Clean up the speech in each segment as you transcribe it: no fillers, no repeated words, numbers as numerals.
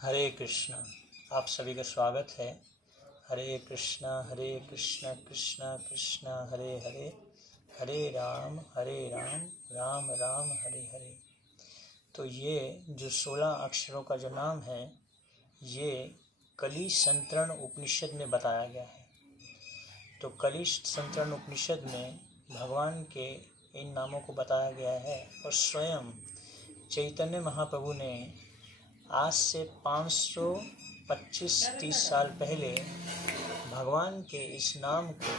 हरे कृष्णा। आप सभी का स्वागत है। हरे कृष्णा कृष्णा कृष्णा हरे हरे, हरे राम राम राम हरे हरे। तो ये जो 16 अक्षरों का जो नाम है, ये कली संतरण उपनिषद में बताया गया है। तो कली संतरण उपनिषद में भगवान के इन नामों को बताया गया है और स्वयं चैतन्य महाप्रभु ने आज से 525-30 साल पहले भगवान के इस नाम को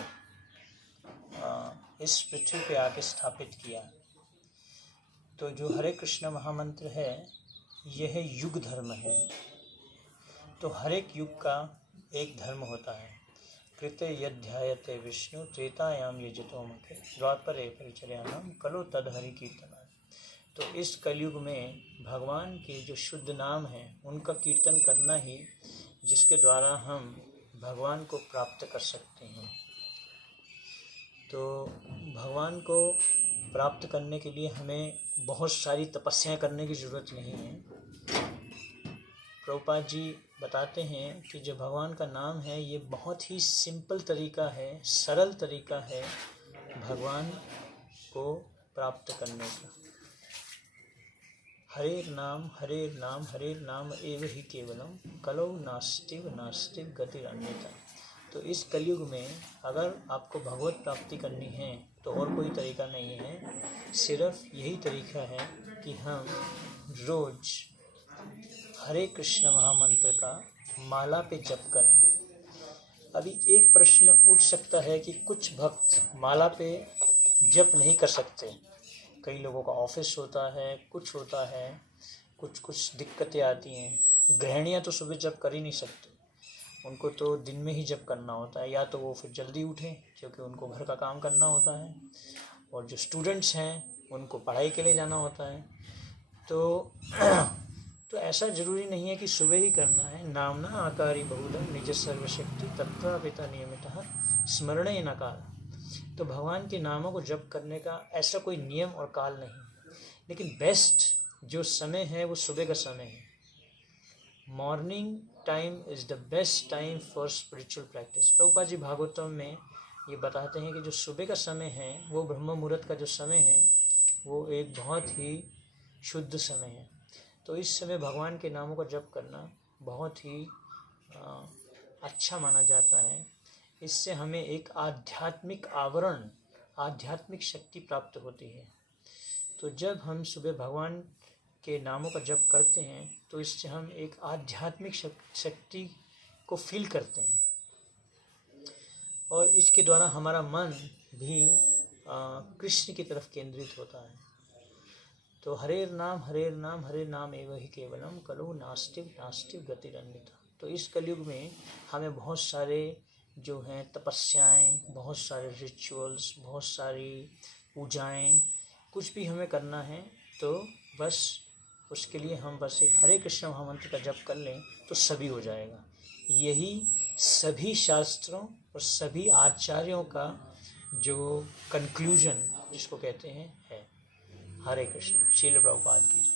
इस पृथ्वी पे आके स्थापित किया। तो जो हरे कृष्ण महामंत्र है, यह युग धर्म है। तो हर एक युग का एक धर्म होता है। कृते यध्यायते विष्णु त्रेतायाम यजतो मते द्वापरे परिचर्याणाम कलो तद हरि कीर्तन। तो इस कलयुग में भगवान के जो शुद्ध नाम हैं, उनका कीर्तन करना ही जिसके द्वारा हम भगवान को प्राप्त कर सकते हैं। तो भगवान को प्राप्त करने के लिए हमें बहुत सारी तपस्या करने की ज़रूरत नहीं है। प्रभुपाद जी बताते हैं कि जो भगवान का नाम है, ये बहुत ही सिंपल तरीका है, सरल तरीका है भगवान को प्राप्त करने का। हरे नाम एव ही केवलम कलौ नास्तिव गतिर् अन्यथा। तो इस कलयुग में अगर आपको भगवत प्राप्ति करनी है तो और कोई तरीका नहीं है, सिर्फ यही तरीका है कि हम रोज हरे कृष्ण महामंत्र का माला पे जप करें। अभी एक प्रश्न उठ सकता है कि कुछ भक्त माला पे जप नहीं कर सकते। कई लोगों का ऑफिस होता है, कुछ होता है, कुछ दिक्कतें आती हैं। गृहिणियाँ तो सुबह जप कर ही नहीं सकते, उनको तो दिन में ही जप करना होता है, या तो वो फिर जल्दी उठें क्योंकि उनको घर का काम करना होता है, और जो स्टूडेंट्स हैं उनको पढ़ाई के लिए जाना होता है। तो ऐसा ज़रूरी नहीं है कि सुबह ही करना है। नामना आकारी बहुलम निज सर्वशक्ति तत्वापिता नियमितः स्मरणे नकार। तो भगवान के नामों को जप करने का ऐसा कोई नियम और काल नहीं, लेकिन बेस्ट जो समय है वो सुबह का समय है। Morning time is the best time for spiritual practice. Prabhupada ji Bhagavatam में ये बताते हैं कि जो सुबह का समय है, वो ब्रह्म मुहूर्त का जो समय है, वो एक बहुत ही शुद्ध समय है। तो इस समय भगवान के नामों का जप करना बहुत ही अच्छा माना जाता है। इससे हमें एक आध्यात्मिक आवरण, आध्यात्मिक शक्ति प्राप्त होती है। तो जब हम सुबह भगवान के नामों का जप करते हैं तो इससे हम एक आध्यात्मिक शक्ति को फील करते हैं, और इसके द्वारा हमारा मन भी कृष्ण की तरफ केंद्रित होता है। तो हरे नाम एव ही केवलम कलौ नास्तिव गतिर् अन्यथा। तो इस कलयुग में हमें बहुत सारे जो हैं तपस्याएं, बहुत सारे रिचुअल्स, बहुत सारी पूजाएं, कुछ भी हमें करना है तो बस उसके लिए हम बस एक हरे कृष्ण महामंत्र का जप कर लें तो सभी हो जाएगा। यही सभी शास्त्रों और सभी आचार्यों का जो कंक्लूजन जिसको कहते हैं है। हरे कृष्ण। श्रील प्रभुपाद की।